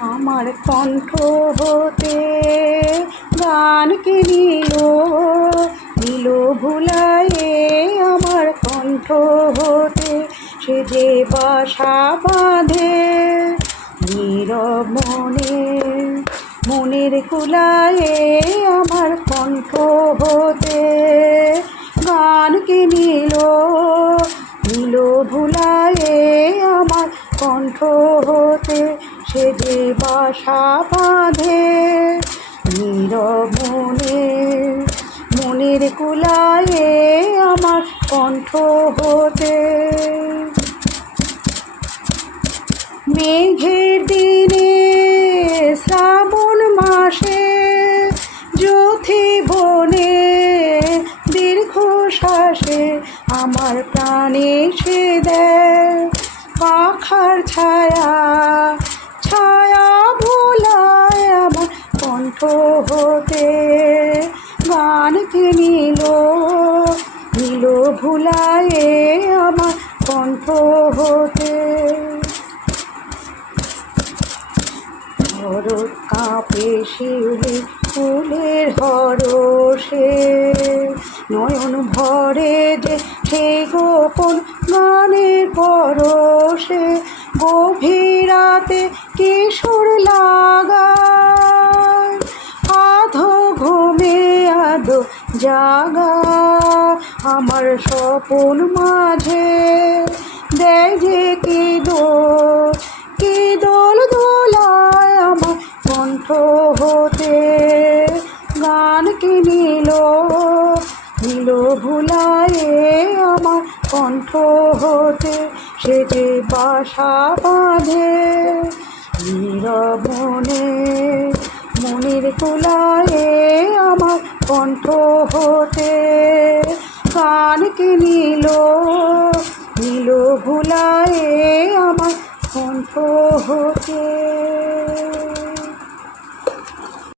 আমার কণ্ঠ হতে গানকে নিল ভুলায়ে। আমার কণ্ঠ হতে সে যে বাসা বাঁধে নীরব মনের কুলায়ে। আমার কণ্ঠ হতে গানকে নিল ভুলায়ে। আমার কণ্ঠ হতে সে যে বাসা বাঁধে নীরব মনের কুলায়ে। আমার কণ্ঠ হতে মেঘের দিনে শ্রাবণ মাসে জ্যোতি বনে দীর্ঘশ্বাসে আমার প্রাণে সে দেয় পাখার ছায়া ভোলায়। আমার কণ্ঠ হতে গানকে নিল ভুলায়ে। আমার কণ্ঠ হতে শরৎ কাঁপে শিউলি ফুলের হরষে নয়ন ভরে যে সে গোপন গানের পরশে। গভীর রাতে কিশোর লাগায় আধো ঘুমে আধো জাগা। আমার স্বপন মাঝে দেয় যে কি দোল দোলায়। আমার কণ্ঠ হতে গানকে নিল ভুলায়ে। আমার কণ্ঠ হতে সে যে বাসা বাঁধে নীরব মনের কুলায়ে। আমার কণ্ঠ হতে গানকে নিল ভুলায়ে। আমার কণ্ঠ হতে।